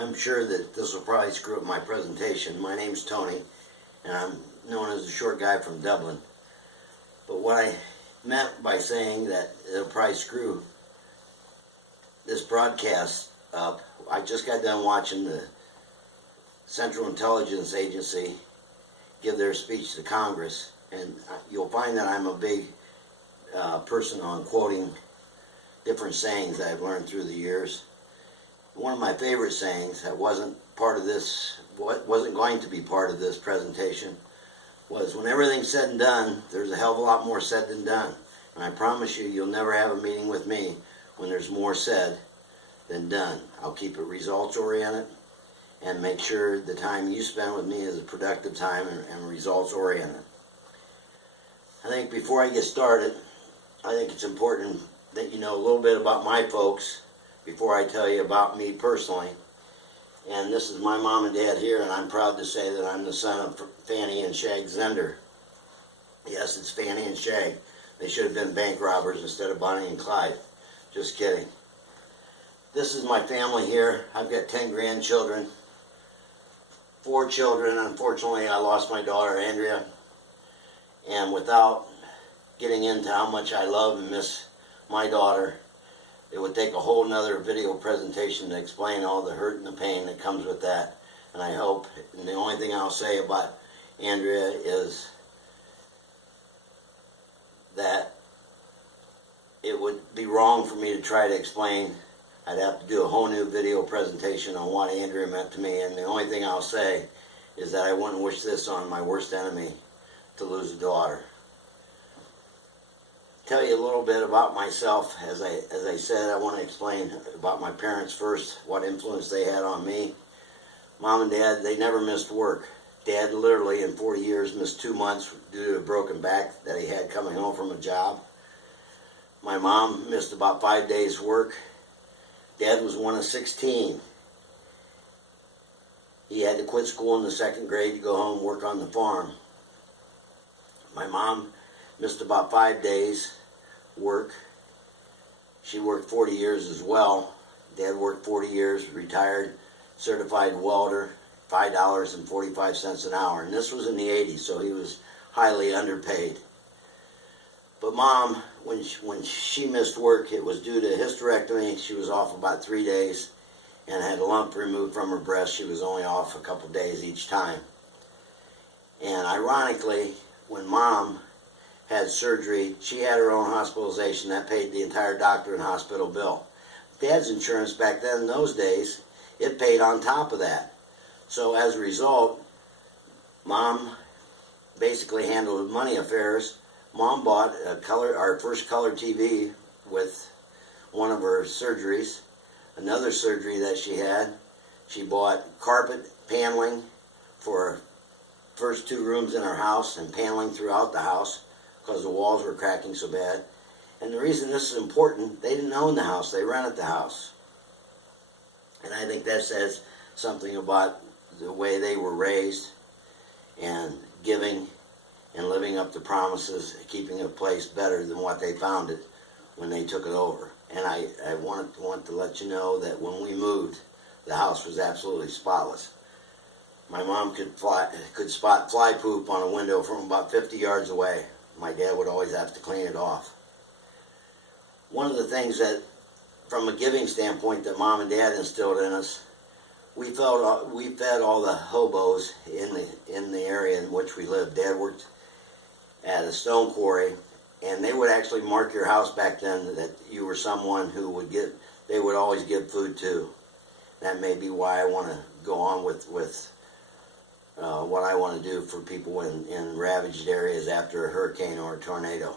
I'm sure that this will probably screw up my presentation. My name's Tony, and I'm known as the short guy from Dublin. But what I meant by saying that it'll probably screw this broadcast up, I just got done watching the Central Intelligence Agency give their speech to Congress, and you'll find that I'm a big person on quoting different sayings that I've learned through the years. One of my favorite sayings that wasn't going to be part of this presentation was, when everything's said and done, there's a hell of a lot more said than done. And I promise you, you'll never have a meeting with me when there's more said than done. I'll keep it results oriented and make sure the time you spend with me is a productive time and results oriented. I think before I get started, I think it's important that you know a little bit about my folks before I tell you about me personally. And this is my mom and dad here, and I'm proud to say that I'm the son of Fanny and Shag Zender. Yes, it's Fanny and Shag. They should have been bank robbers instead of Bonnie and Clyde. Just kidding. This is my family here. I've got 10 grandchildren, 4 children. Unfortunately, I lost my daughter, Andrea. And without getting into how much I love and miss my daughter, it would take a whole nother video presentation to explain all the hurt and the pain that comes with that. And I hope, and the only thing I'll say about Andrea is that it would be wrong for me to try to explain. I'd have to do a whole new video presentation on what Andrea meant to me, and the only thing I'll say is that I wouldn't wish this on my worst enemy, to lose a daughter. Tell you a little bit about myself. As I said, I want to explain about my parents first, what influence they had on me. Mom and Dad, they never missed work. Dad literally in 40 years missed 2 months due to a broken back that he had coming home from a job. My mom missed about 5 days work. Dad was one of 16. He had to quit school in the 2nd grade to go home and work on the farm. My mom missed about 5 days work. She worked 40 years as well. Dad worked 40 years, retired, certified welder, $5.45 an hour. And this was in the 80s, so he was highly underpaid. But Mom, when she missed work, it was due to hysterectomy. She was off about 3 days and had a lump removed from her breast. She was only off a couple days each time. And ironically, when Mom had surgery, she had her own hospitalization. That paid the entire doctor and hospital bill. Dad's insurance back then, in those days, it paid on top of that. So as a result, Mom basically handled money affairs. Mom bought our first color TV with one of her surgeries. Another surgery that she bought carpet paneling for her first 2 rooms in our house and paneling throughout the house because the walls were cracking so bad. And the reason this is important, they didn't own the house, they rented the house. And I think that says something about the way they were raised and giving and living up to promises, keeping a place better than what they found it when they took it over. And I want to let you know that when we moved, the house was absolutely spotless. My mom could spot fly poop on a window from about 50 yards away. My dad would always have to clean it off. One of the things that, from a giving standpoint, that Mom and Dad instilled in us, we fed all the hobos in the area in which we lived. Dad worked at a stone quarry, and they would actually mark your house back then that you were someone who they would always give food to. That may be why I want to go on with what I want to do for people in ravaged areas after a hurricane or a tornado.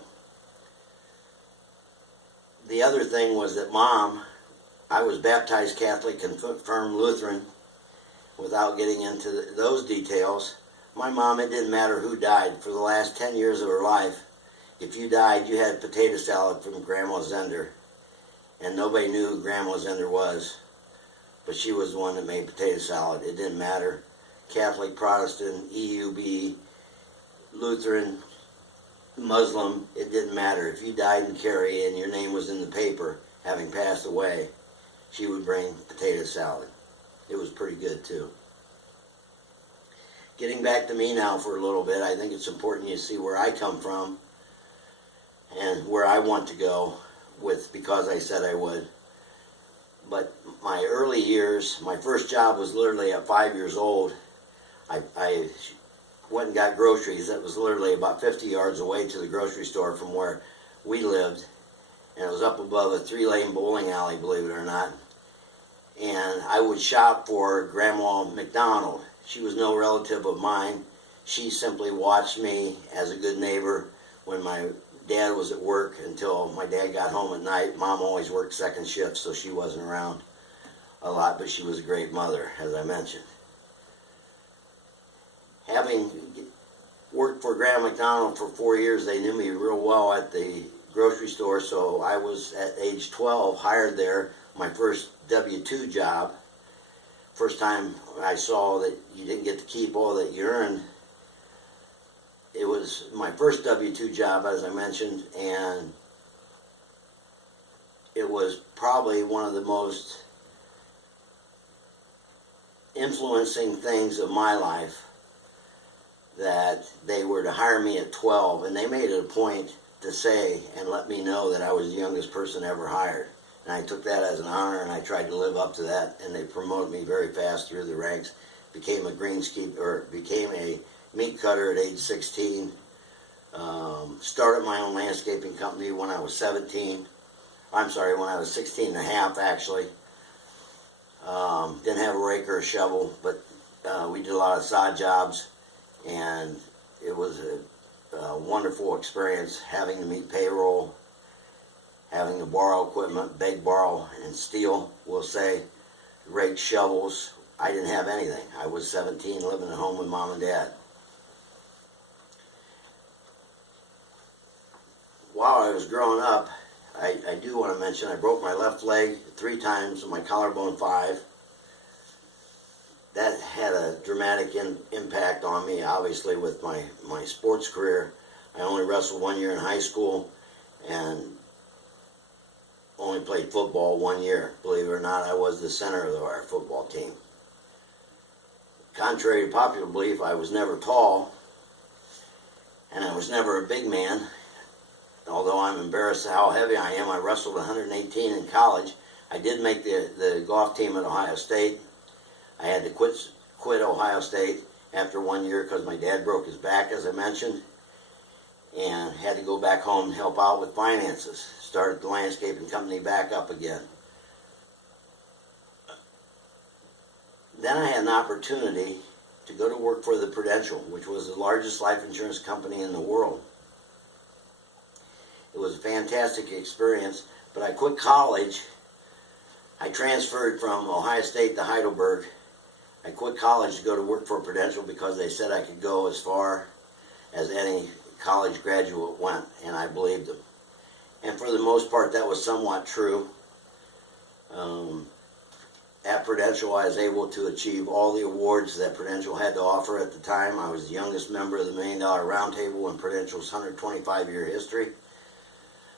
The other thing was that Mom, I was baptized Catholic, confirmed Lutheran. Without getting into those details, my mom, it didn't matter who died. For the last 10 years of her life, if you died, you had potato salad from Grandma Zender. And nobody knew who Grandma Zender was, but she was the one that made potato salad. It didn't matter. Catholic, Protestant, EUB, Lutheran, Muslim, it didn't matter. If you died in Cary and your name was in the paper, having passed away, she would bring potato salad. it was pretty good too. Getting back to me now for a little bit, I think it's important you see where I come from and where I want to go with, because I said I would. But my early years, my first job was literally at 5 years old. I went and got groceries. That was literally about 50 yards away to the grocery store from where we lived. And it was up above a 3-lane bowling alley, believe it or not. And I would shop for Grandma McDonald. She was no relative of mine. She simply watched me as a good neighbor when my dad was at work until my dad got home at night. Mom always worked second shift, so she wasn't around a lot, but she was a great mother, as I mentioned. Having worked for Grandma McDonald for 4 years, they knew me real well at the grocery store, so I was at age 12 hired there, my first W-2 job. First time I saw that you didn't get to keep all that you earned. It was my first W-2 job, as I mentioned, and it was probably one of the most influencing things of my life, that they were to hire me at 12, and they made it a point to say and let me know that I was the youngest person ever hired. And I took that as an honor, and I tried to live up to that, and they promoted me very fast through the ranks. Became a meat cutter at age 16. Started my own landscaping company when I was 17. I'm sorry, when I was 16 and a half, actually. Didn't have a rake or a shovel, but we did a lot of side jobs, and it was a wonderful experience having to meet payroll, having to borrow equipment, beg, borrow, and steal, we'll say, rake, shovels. I didn't have anything. I was 17, living at home with Mom and Dad. While I was growing up, I do want to mention I broke my left leg 3 times and my collarbone 5. That had a dramatic impact on me, obviously, with my sports career. I only wrestled 1 year in high school and only played football 1 year. Believe it or not, I was the center of our football team. Contrary to popular belief, I was never tall, and I was never a big man. Although I'm embarrassed how heavy I am, I wrestled 118 in college. I did make the golf team at Ohio State. I had to quit Ohio State after 1 year because my dad broke his back, as I mentioned, and had to go back home and help out with finances. Started the landscaping company back up again. Then I had an opportunity to go to work for the Prudential, which was the largest life insurance company in the world. It was a fantastic experience, but I quit college. I transferred from Ohio State to Heidelberg. I quit college to go to work for Prudential because they said I could go as far as any college graduate went, and I believed them. And for the most part, that was somewhat true. At Prudential, I was able to achieve all the awards that Prudential had to offer at the time. I was the youngest member of the $1 Million Roundtable in Prudential's 125-year history.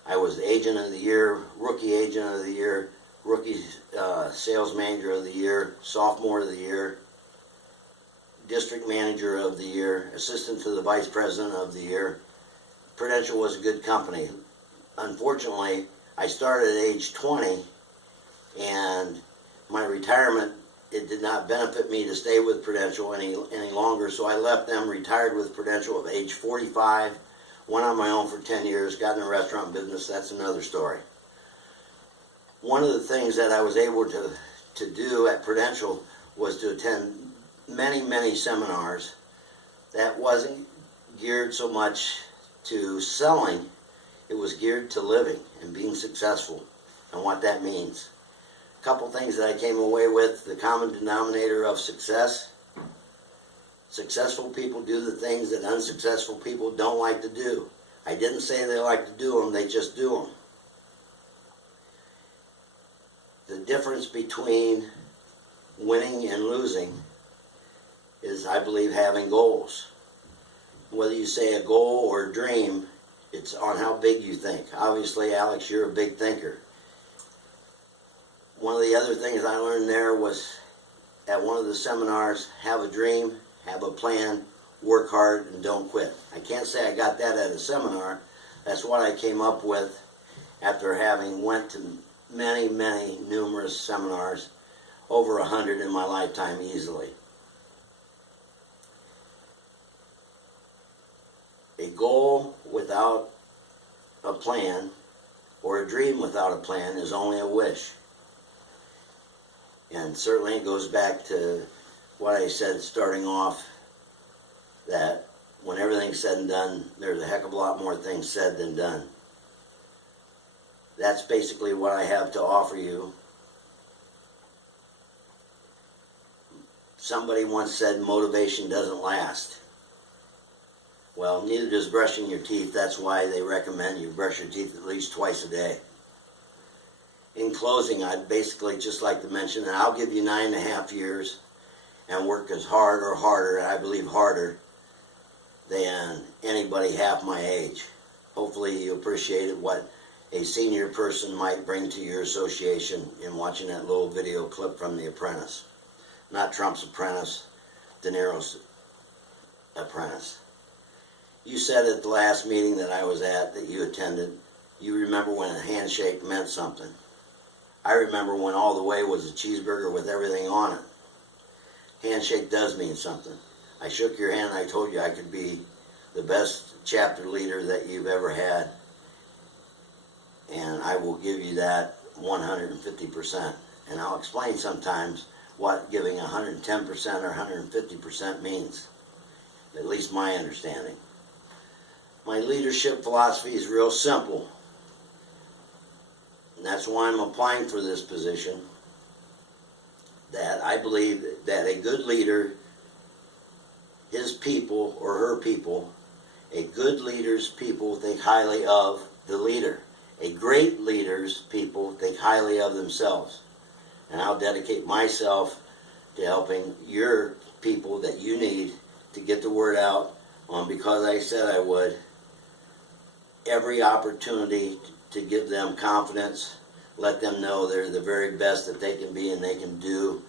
I was the Agent of the Year, Rookie Agent of the Year, Rookie Sales Manager of the Year, Sophomore of the Year, District Manager of the Year, Assistant to the Vice President of the Year. Prudential was a good company. Unfortunately, I started at age 20, and my retirement, it did not benefit me to stay with Prudential any longer, so I left them, retired with Prudential at age 45, went on my own for 10 years, got in the restaurant business. That's another story. One of the things that I was able to do at Prudential was to attend many seminars that wasn't geared so much to selling. It was geared to living and being successful and what that means. A couple things that I came away with: the common denominator of success. Successful people do the things that unsuccessful people don't like to do. I didn't say they like to do them, they just do them. The difference between winning and losing is, I believe, having goals. Whether you say a goal or a dream, it's on how big you think. Obviously, Alex, you're a big thinker. One of the other things I learned there was at one of the seminars, have a dream, have a plan, work hard, and don't quit. I can't say I got that at a seminar. That's what I came up with after having went to many, numerous seminars, over 100 in my lifetime easily. A goal without a plan, or a dream without a plan, is only a wish. And certainly it goes back to what I said starting off, that when everything's said and done, there's a heck of a lot more things said than done. That's basically what I have to offer you. Somebody once said motivation doesn't last. Well, neither does brushing your teeth. That's why they recommend you brush your teeth at least twice a day. In closing, I'd basically just like to mention that I'll give you 9.5 years and work as hard or harder, and I believe harder, than anybody half my age. Hopefully you appreciated what a senior person might bring to your association in watching that little video clip from The Apprentice. Not Trump's Apprentice, De Niro's Apprentice. You said at the last meeting that I was at, that you attended, you remember when a handshake meant something. I remember when all the way was a cheeseburger with everything on it. Handshake does mean something. I shook your hand and I told you I could be the best chapter leader that you've ever had. And I will give you that 150%. And I'll explain sometimes what giving 110% or 150% means. At least my understanding. My leadership philosophy is real simple. And that's why I'm applying for this position. That I believe that a good leader, his people or her people, a good leader's people think highly of the leader. A great leader's people think highly of themselves. And I'll dedicate myself to helping your people that you need to get the word out on, because I said I would, every opportunity to give them confidence, let them know they're the very best that they can be and they can do,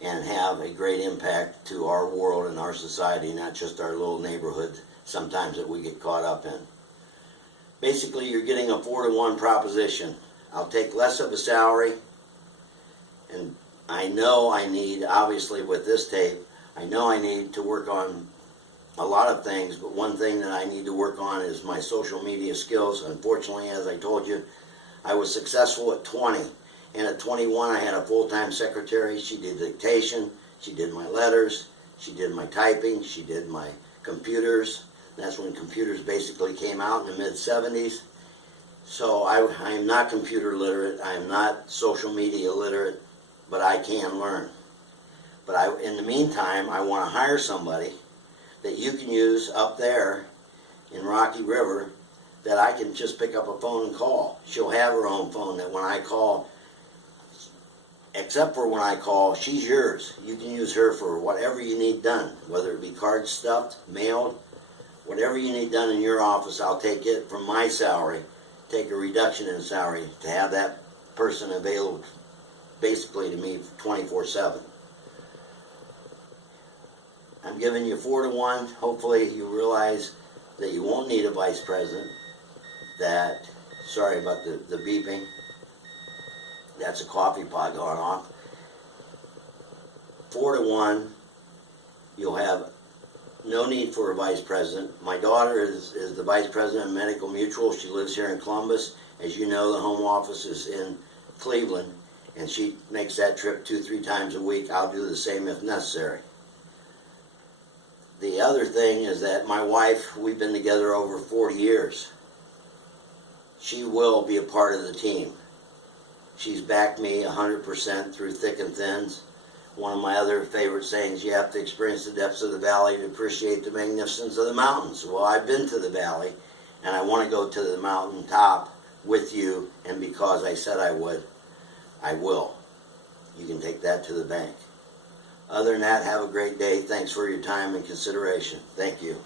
and have a great impact to our world and our society, not just our little neighborhood sometimes that we get caught up in. Basically, you're getting a 4-to-1 proposition. I'll take less of a salary, and I know I need, obviously with this tape, I know I need to work on a lot of things, but one thing that I need to work on is my social media skills. Unfortunately, as I told you, I was successful at 20, and at 21 I had a full-time secretary. She did dictation, she did my letters, she did my typing, she did my computers. That's when computers basically came out in the mid-70s. So I am not computer literate, I am not social media literate, but I can learn. But in the meantime, I want to hire somebody that you can use up there in Rocky River, that I can just pick up a phone and call. She'll have her own phone that when I call, except for when I call, she's yours. You can use her for whatever you need done, whether it be cards stuffed, mailed, whatever you need done in your office. I'll take it from my salary, take a reduction in salary to have that person available basically to me 24/7. I'm giving you 4-to-1. Hopefully you realize that you won't need a vice president. That, sorry about the beeping. That's a coffee pot going off. 4-to-1, you'll have no need for a vice president. My daughter is the vice president of Medical Mutual. She lives here in Columbus. As you know, the home office is in Cleveland, and she makes that trip 2-3 times a week. I'll do the same if necessary. The other thing is that my wife, we've been together over 40 years. She will be a part of the team. She's backed me 100% through thick and thins. One of my other favorite sayings, you have to experience the depths of the valley to appreciate the magnificence of the mountains. Well, I've been to the valley, and I want to go to the mountain top with you, and because I said I would, I will. You can take that to the bank. Other than that, have a great day. Thanks for your time and consideration. Thank you.